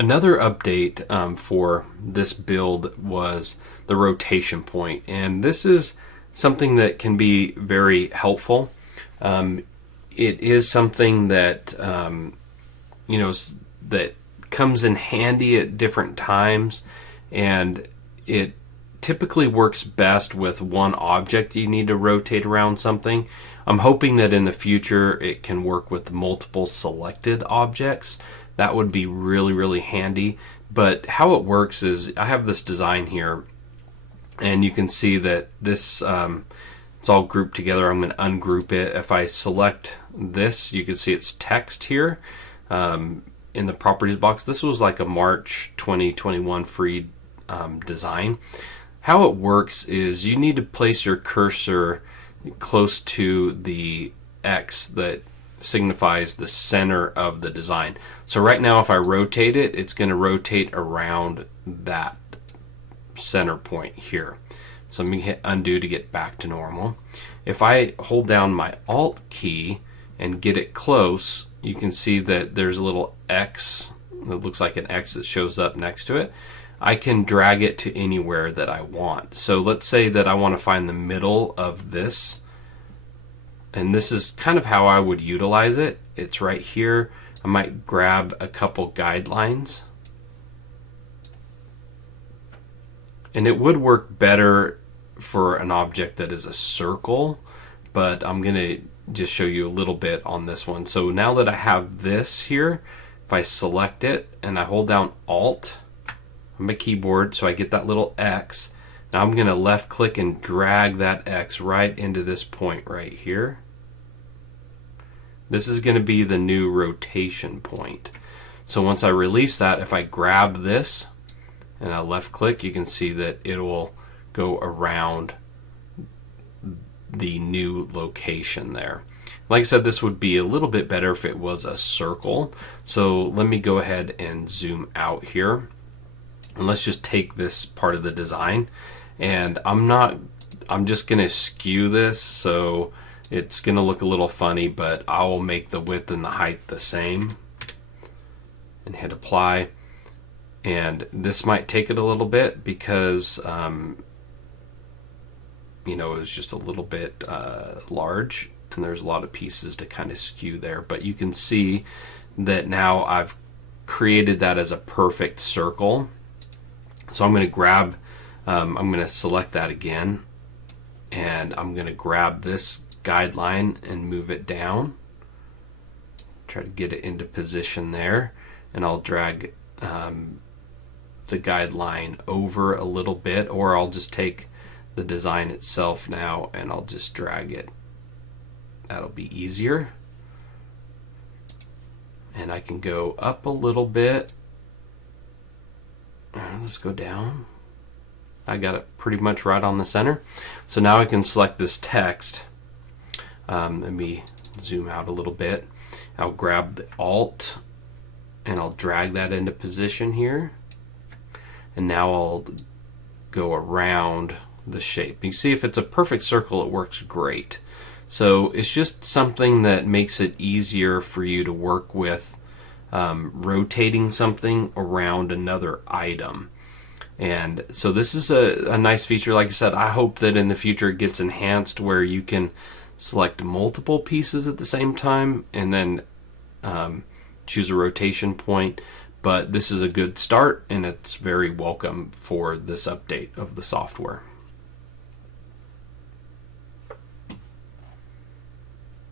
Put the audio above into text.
Another update for this build was the rotation point, and this is something that can be very helpful. It is something that that comes in handy at different times, and it typically works best with one object you need to rotate around something. I'm hoping that in the future it can work with multiple selected objects. That would be really, really handy. But how it works is I have this design here, and you can see that this it's all grouped together. I'm going to ungroup it. If I select this, you can see it's text here in the properties box. This was like a March 2021 free design. How it works is you need to place your cursor close to the X that signifies the center of the design. So right now if I rotate it, it's going to rotate around that center point here. So I'm going to hit undo to get back to normal. If I hold down my Alt key and get it close, you can see that there's a little X. It looks like an X that shows up next to it. I can drag it to anywhere that I want. So let's say that I want to find the middle of this, and this is kind of how I would utilize it. It's right here. I might grab a couple guidelines, and it would work better for an object that is a circle, but I'm going to just show you a little bit on this one. So now that I have this here, if I select it and I hold down Alt on my keyboard so I get that little X, now I'm going to left click and drag that X right into this point right here. This is going to be the new rotation point. So once I release that, if I grab this and I left click, you can see that it will go around the new location there. Like I said, this would be a little bit better if it was a circle. So let me go ahead and zoom out here, and let's just take this part of the design, and I'm just gonna skew this so it's gonna look a little funny, but I will make the width and the height the same and hit apply. And this might take it a little bit because it's just a little bit large, and there's a lot of pieces to kind of skew there. But you can see that now I've created that as a perfect circle. So I'm going to grab, I'm going to select that again, and I'm going to grab this guideline and move it down. Try to get it into position there, and I'll drag the guideline over a little bit, or I'll just take the design itself now and I'll just drag it. That'll be easier. And I can go up a little bit. Let's go down. I got it pretty much right on the center. So now I can select this text. Let me zoom out a little bit. I'll grab the Alt and I'll drag that into position here. And now I'll go around the shape. You see, if it's a perfect circle, it works great. So it's just something that makes it easier for you to work with rotating something around another item. And so this is a nice feature. Like I said, I hope that in the future it gets enhanced where you can select multiple pieces at the same time and then choose a rotation point. But this is a good start, and it's very welcome for this update of the software.